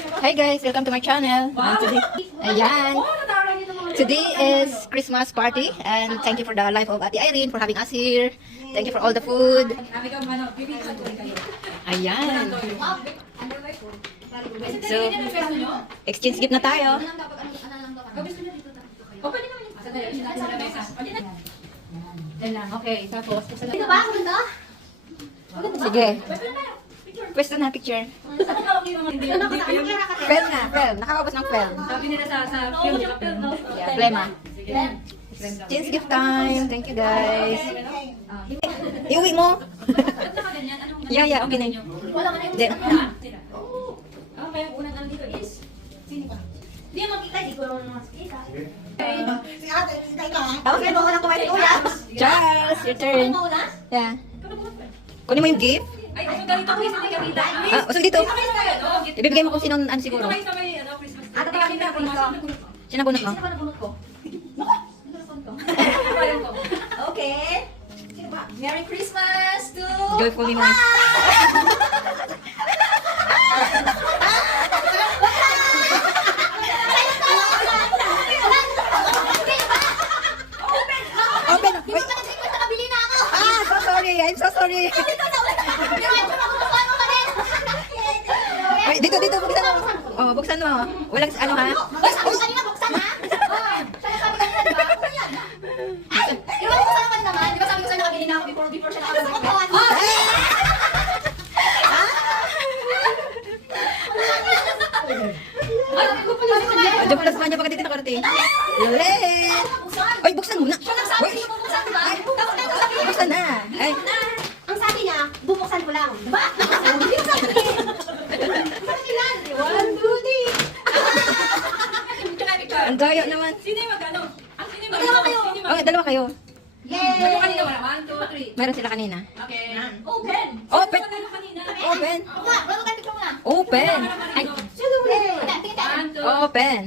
Hi guys, welcome to my channel. Ayan. Today is Christmas party and thank you for the life of Ate Irene for having us here. Thank you for all the food. Ayan. So, exchange gift na tayo. Okay, tapos. Dito ba? Maganda? Sige. Pwesto na picture. Film na, film. Nakakaubos ng film. Sabi nila sa film, di ba film? Yeah, flema. Exchange gift time. Thank you guys. Iuwi mo. Yeah, okay na yun. Wala ka na yung Then, Okay, ang unang dito is sino ba? Hindi mo makita, di ko naman makita. tapos may mga lang kumain kuya. Charles, your turn. Ano na? Yeah. Kunin mo yung gift. Ay, so ganito please, hindi ka kita. Usog dito. Ano, Ibibigay mo kung sino ano siguro. kayo sa may Christmas. Tatawagin ka, bunot ko. Sino bunot mo? Sino ba nabunot ko? Okay. Sino ba? Merry Christmas to... Joyful memories. Open. Wait. So sorry. I'm so sorry. Wait, dito, buksan mo. Oh, buksan mo. Walang ano ha? Before siya nakabalik. Diyan pala sa kanya pagkatiti na karate. Ulit. Ay, buksan mo na. Wait. Buksan na. Ay. Ang sabi niya, bubuksan ko lang. Diba? Hindi ko sabi. One, two, three. Ang daya naman. Sino yung magano? Ang sino yung Dalawa kayo. Sino yung Oh, dalawa kayo. Ano kanina wala? 1, 2, 3. Meron sila kanina. Okay. Open. Open. Ano kanina? Open. Wala, wala kayo picture muna. Open. Ay, Tingin. 1, 2. open.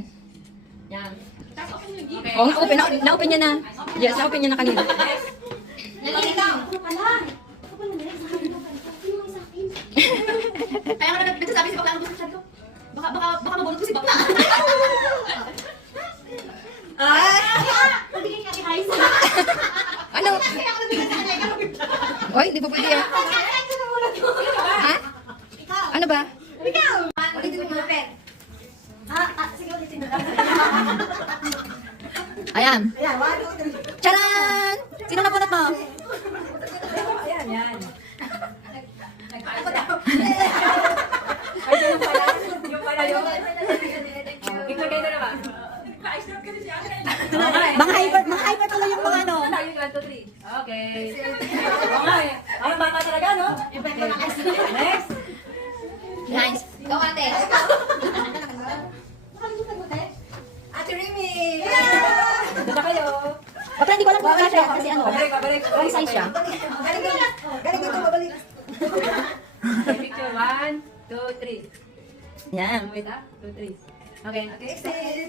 Yan. Tapos open yung gift. Oh, open. Na-open niya na. Yes, na-open niya na kanina. Nalilito. Ano pala? Ako pa nalilito. Sabi mo sa akin. Kaya nga nagsasabi si Bakla, ano gusto ko? Baka mabunod ko si Bakla. Pabigay niya kay Haisa. Ano? Kaya ako nabigay sa kanya. Oy, hindi pa pwede ah. Ha? Ikaw. Ano ba? Ikaw. Ulitin mo yung pen. Sige, ulitin mo. Ayan. Ayan, 1, 2, 3. Charan! Sino napunot mo? Ayan, yan. Ako daw. Ay, yung pala. Yung pala yung. Picture kayo dalawa. Pa-stop ka na si Ate. Mga hyper pala yung mga ano. Lagi 1, 2, 3. Okay. Okay. Ang bata talaga, no? Next. Nice. Go, ate. Ate Remy! Dito kayo. Baka hindi ko alam kung siya kasi ano. Pabalik. Wrong size siya. Galing dito, babalik. Okay, picture 1, 2, 3. Yan. Wait ah. 2, 3. Okay. Exit.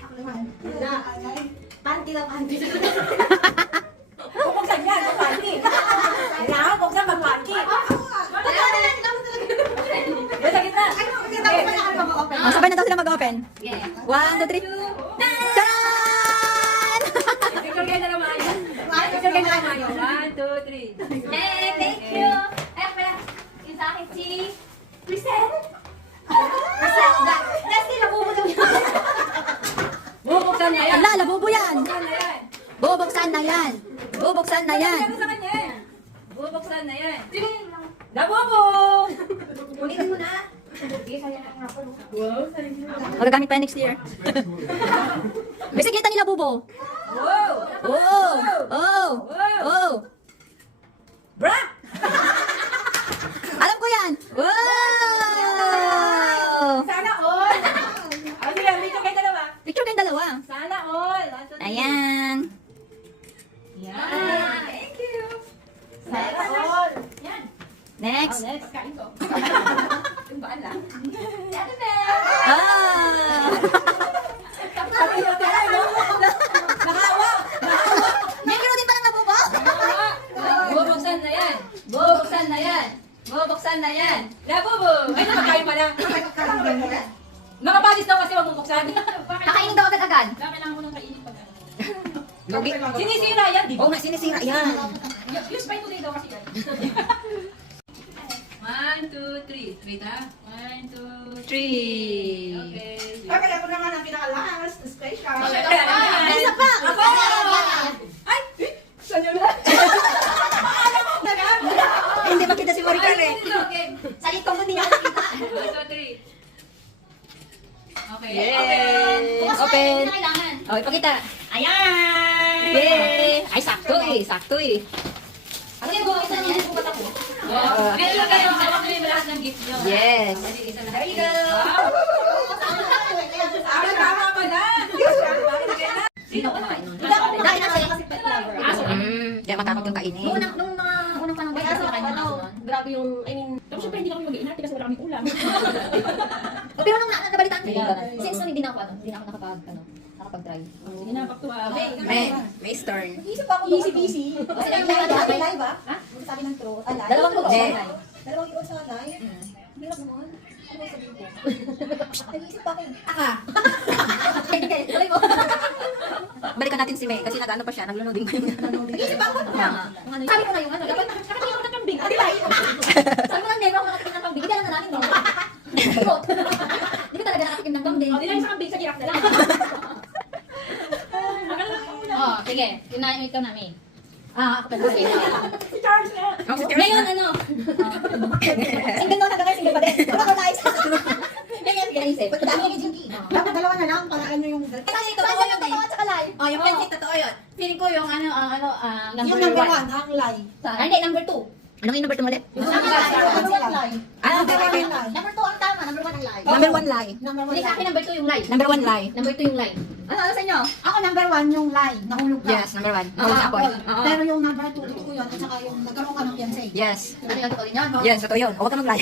Ako naman. Panty lang, panty. Buksan yan, mag-panty. Kailangan buksan mag-panty. Doon sa gitna. Oh, sabay na daw sila mag-open. 1, 2, 3. Charan! Picture kayo dalawa. Picture kayo dalawa. 1, 2, 3. Thank you. Ay, pala. Yung sa akin si Crisel. Crisel, kasi nabubulong yun. Bubuksan na yan. Ala, labubo yan. Bubuksan na yan. Bubuksan na yan. Bubuksan na yan. Ano sa kanya? Bubuksan na yan. Tingin mo lang. Labubo! Ulitin mo na. Wow. Magagamit pa yan next year. Bisikleta nila, bubo. Wow! Oh! Oh! Oh! Bra! Alam ko yan! Wow! Sana all! Ay, sige, picture kayo dalawa. Picture kayong dalawa. Sana all! 1, 2, 3. Ayan. Yan. Thank you. Sana all. Yan. Next. Next. Kain ko. Yung baan lang. Ate Mel. Ah! Nakawa! May din palang nabubo. Bubuksan na yan. Bubuksan na yan. Bubuksan bubuksan na yan. Labubo! Ay, nakakain pala. Nakabagis daw kasi magbubuksan. Kakainin daw agad-agad. Kailangan mo nang kainin pag Lugi. sinisira yan, di ba? Oo nga, sinisira yan. Use by today daw kasi yan. 1, 2, 3. Wait ha. 1, 2, 3. 3. Okay. Kaya ako naman ang pinaka-last, special. Isa pa! Ako! Ay! Saan yun na? Hindi makita si Maricar eh. Okay. Sa litong mo, hindi niya nakikita. 1, 2, 3. Okay. Yes. Open. Hindi na kailangan. Oh, ipakita. Ayan! Yay! Ay, sakto eh. Sakto eh. Ano yung bukas na niya? Bukas ako. Ngayon lang kayo, hawak niyo yung lahat ng gift niyo. Yes. Isa na. There you go. Tama pala. Sino ba na? Hindi ako kumakain kasi pet lover. Kaya matakot yung kainin. Nung mga unang panahon May kasi aso kain ako, ng grabe yung, I mean, tapos syempre hindi kami mag-iinarte kasi wala kaming ulam. Pero nung nabalitaan ko, since nun hindi na ako nakapag-try. Sige na, paktuwa. May turn. Isip ako Easy-peasy. Kasi yung live ah. Yung sabi ng true. Alive. Dalawang ko. Hindi. Dalawang ikaw sa live. Hirap naman. Ano yung sabihin ko? Nag-iisip ako. Tuloy mo. Balikan natin si May kasi nag-ano pa siya, naglo-loading pa yung Nag-iisip ako. Sabi ko na yung ano, dapat nakatingin ako ng kambing. Ano ba? Sabi ko na never ako nakatingin ng kambing. Hindi na namin, no? Hindi ko talaga nakatikim ng kambing. Hindi lang sa kambing, sa girak na lang. Oh, sige. Yun na, ikaw na, May. Ako pa sige. Si Charles na. Ngayon, ano? Single no, hanggang ngayon, single pa din. Wala ko naisip. Ganyan, naisip. Ba't dami yung Jinky? Dapat dalawa na lang para ano yung... Kasi totoo yung totoo at saka live. Oh, yung pencil, totoo yun. Feeling ko yung ano, Yung number 1, ang live. Ay, hindi, number 2. Anong yung number 2 ulit? Number 1 live. Okay, okay. Number 2 ang tama, number 1 ang live. Number 1 lie. Number 1 Hindi sa akin, live. number 2 yung live. Number 1 lie. Number 2 yung live. Ano sa inyo? Ako number 1 yung live. Nahulog ka. Yes, number 1. Nahulog sa apoy. Pero yung number 2, totoo ko yun. At saka yung nagkaroon ka ng fiancé. Yes. Ano yung totoo yun? Yes, totoo yun. Huwag ka mag-lie.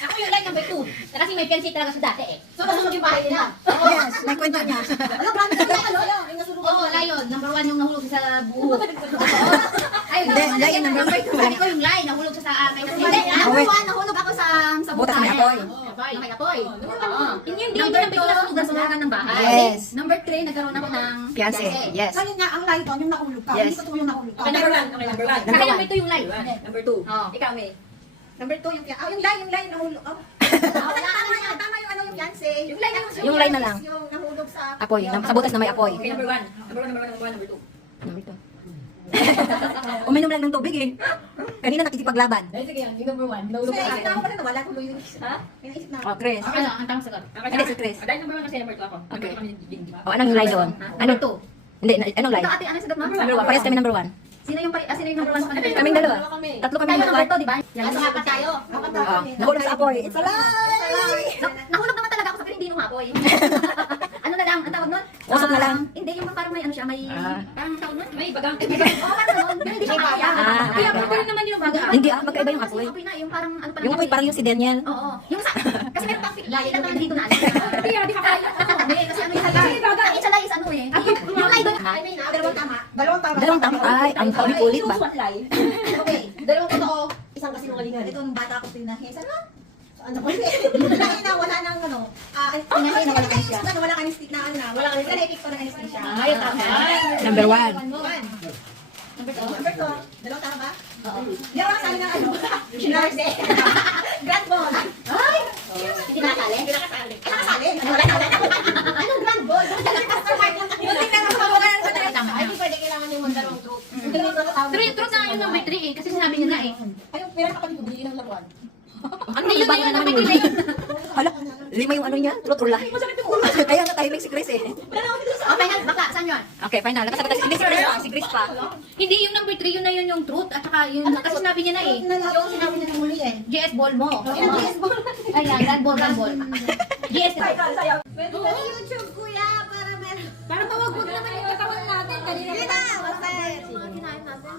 Ako yung live number 2. Kasi may fiancé talaga sa dati eh. So, nasunog yung bahay nila. Yes, may kwento niya. Ano, brand ka ano? Yung nasunog Oo, lion. Number 1 yung nahulog sa buho. Ay, Hindi, lion number 2. Sabi ko yung lion, nahulog sa kay Hindi, number 1, nahulog ako sa Butas ng apoy. May apoy. Oo. Yun yung number 2 nasunugan sa lahat ng bahay. Yes. Number 3, nagkaroon ako ng Fiancé. Yes. Ngayon nga, ang live doon, yung nahulog ka. Yes. Hindi totoo yung nahulog ka. Okay, number 1. Okay, number 1. Saka Number number 2 yung live. Number 2. Oo. Ikaw, May. Number 2 yung fiancé. Yung live nahulog. Tama yung ano yung fiancé. Yung live Yung line na lang. Yung nahulog sa... Apoy. Sa butas na may apoy. Okay, number 1. Number 1, number 1, number 1, number 2. Number 2. Uminom lang ng tubig eh. Kanina nakikipaglaban. Dahil sige yan, yung number 1. Nahulog Kasi ka naisip na ako pala na wala tuloy yung isip. Ha? May naisip na ako. Oh, Chris. Ano, ang tamang sagot. Hindi, si Chris. Dahil number 1 kasi number 2 ako. Okay. Kami ni Jinky. Oh, anong lie doon? Number 2. Hindi, anong lie? Ito ate, ano yung sagot mo? Number 1. Parehas kami number 1. Sino yung number 1 sa kanila? Kaming dalawa. Tatlo kami Tayo number number 1. 2, di ba? Yan, so apat tayo. Apat Oh, kami. nahulog sa apoy. It's a lie! Nahulog naman talaga ako sa pero hindi numapoy. Ano na lang, ang tawag nun? Usok na lang. Hindi, yung parang may ano siya, may... Parang tawag nun? May bagang. Oo, parang ganun. Pero hindi siya kaya. Kaya parang naman yung baga. Hindi magkaiba yung apoy. Apoy na, yung parang ano pa Yung apoy parang yung si Daniel. Oo. Yung sa... Kasi meron pang layo na dito na. Hindi, hindi ka kaya. Hindi, kasi ano yung halay. Ang isa lang is ano eh. Yung lay doon. I mean, dalawang tama. Dalawang tama. Dalawang tama. Ay, ang paulit-ulit ba? Okay, dalawang totoo. Isang kasinungalingan. Ito nung bata ko tinahin. Sana? So, ano ko? Tinahin na wala nang ano. Tinahin na wala anesthesia. Wala kang anesthesia na ano na. Wala kang anesthesia. Ko ng anesthesia. Ay, tama. Number 1. One. Number 2. Dalawang tama ba? Oo. Hindi ako nakasali ng ano. Nurse. Grand ball. Ay! Hindi nakasali? Hindi nakasali. Ay, nakasali. Wala na. Anong grand ball? Buti na nga mawawalan ko na. Tama. Ay, di pwede kailangan yung dalawang group. Pero yung truth na yung number 3 eh. Kasi sinabi niya na eh. Ay, yung pirang kapatid ko, bigyan ng laruan. Hindi yun na yun, number 3 na yun. Hala, 5 yung ano niya? Truth or lie? Kaya nga tahimik si Chris eh. Okay na, baka, saan yun? Okay, final. Nakasagot si Chris pa. Si Chris pa. Hindi, yung number 3, yun na yun yung truth. At saka yun, kasi sinabi niya na eh. Yung sinabi niya ng muli eh. GS ball mo. Yung GS ball. Ayan, grand ball, grand ball. GS Pwede ba yung YouTube, kuya? Para meron. Para mawag naman yung katawan natin. Kanina Hindi na, basta. yung mga kinain natin.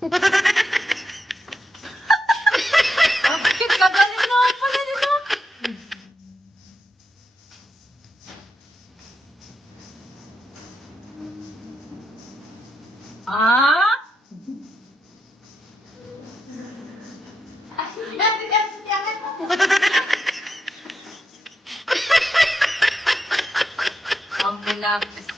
Bakit kagaling na pala nito? Ah? Ang pinapis.